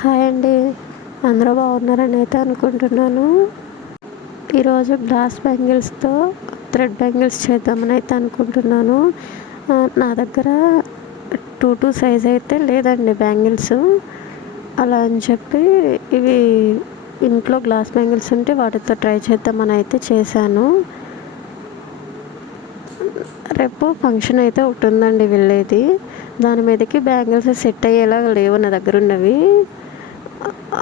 Hi అండి. అందరూ బాగున్నారని అయితే అనుకుంటున్నాను. ఈరోజు గ్లాస్ బ్యాంగిల్స్తో థ్రెడ్ బ్యాంగిల్స్ చేద్దామని అయితే అనుకుంటున్నాను. నా దగ్గర 2 సైజ్ అయితే లేదండి బ్యాంగిల్స్. అలా అని చెప్పి ఇవి ఇంట్లో గ్లాస్ బ్యాంగిల్స్ ఉంటే వాటితో ట్రై చేద్దామని అయితే చేశాను. రేపు ఫంక్షన్ అయితే ఒకటి ఉందండి వెళ్ళేది. దాని మీదకి బ్యాంగిల్స్ సెట్ అయ్యేలాగా లేవు నా దగ్గర ఉన్నవి.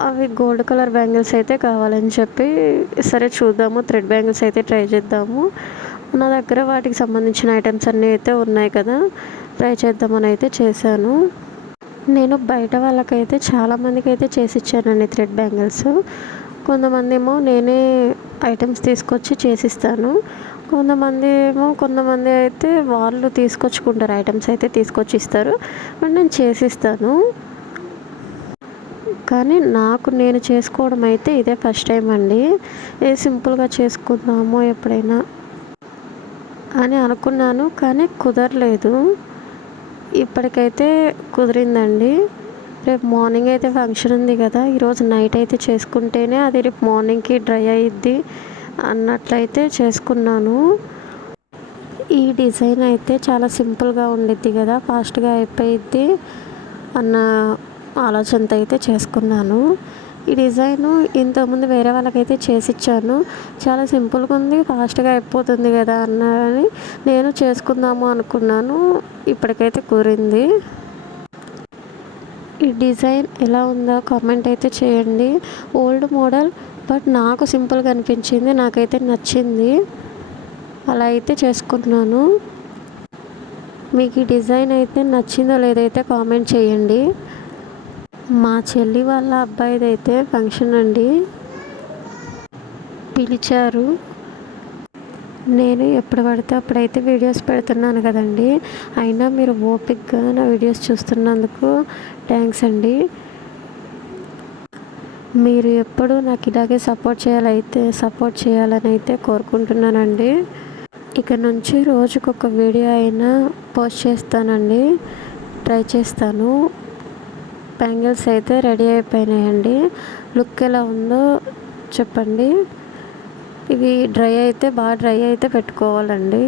అవి గోల్డ్ కలర్ బ్యాంగిల్స్ అయితే కావాలని చెప్పి సరే చూద్దాము, థ్రెడ్ బ్యాంగిల్స్ అయితే ట్రై చేద్దాము. నా దగ్గర వాటికి సంబంధించిన ఐటమ్స్ అన్నీ అయితే ఉన్నాయి కదా, ట్రై చేద్దామని అయితే చేశాను. నేను బయట వాళ్ళకైతే చాలామందికి అయితే చేసి ఇచ్చానండి థ్రెడ్ బ్యాంగిల్స్. కొంతమంది ఏమో నేనే ఐటమ్స్ తీసుకొచ్చి చేసిస్తాను, కొంతమంది అయితే వాళ్ళు తీసుకొచ్చుకుంటారు, ఐటమ్స్ అయితే తీసుకొచ్చి ఇస్తారు, బట్ నేను చేసిస్తాను. కానీ నేను చేసుకోవడం అయితే ఇదే ఫస్ట్ టైం అండి. సింపుల్గా చేసుకుందాము ఎప్పుడైనా అని అనుకున్నాను, కానీ కుదరలేదు. ఇప్పటికైతే కుదిరిందండి. రేపు మార్నింగ్ అయితే ఫంక్షన్ ఉంది కదా, ఈరోజు నైట్ అయితే చేసుకుంటేనే అది రేపు మార్నింగ్కి డ్రై అయ్యిద్ది అన్నట్లయితే చేసుకున్నాను. ఈ డిజైన్ అయితే చాలా సింపుల్గా ఉండిద్ది కదా, ఫాస్ట్గా అయిపోయిద్ది అన్న ఆలోచనతో అయితే చేసుకున్నాను. ఈ డిజైను ఇంతకుముందు వేరే వాళ్ళకైతే చేసిచ్చాను. చాలా సింపుల్గా ఉంది, ఫాస్ట్గా అయిపోతుంది కదా అన్నారని నేను చేసుకుందాము అనుకున్నాను. ఇప్పటికైతే కుదిరింది. ఈ డిజైన్ ఎలా ఉందో కామెంట్ అయితే చేయండి. ఓల్డ్ మోడల్, బట్ నాకు సింపుల్గా అనిపించింది, నాకైతే నచ్చింది. అలా అయితే చేసుకున్నాను. మీకు ఈ డిజైన్ అయితే నచ్చిందో లేదైతే కామెంట్ చేయండి. మా చెల్లి వాళ్ళ అబ్బాయిదైతే ఫంక్షన్ అండి, పిలిచారు. నేను ఎప్పుడు పడితే అప్పుడైతే వీడియోస్ పెడుతున్నాను కదండి, అయినా మీరు ఓపిక్గా నా వీడియోస్ చూస్తున్నందుకు థ్యాంక్స్ అండి. మీరు ఎప్పుడు నాకు ఇలాగే సపోర్ట్ చేయాలని అయితే కోరుకుంటున్నానండి. ఇక నుంచి రోజుకొక వీడియో అయినా పోస్ట్ చేస్తానండి, ట్రై చేస్తాను. బ్యాంగిల్స్ అయితే రెడీ అయిపోయినాయండి. లుక్ ఎలా ఉందో చెప్పండి. ఇవి బాగా డ్రై అయితే పెట్టుకోవాలండి.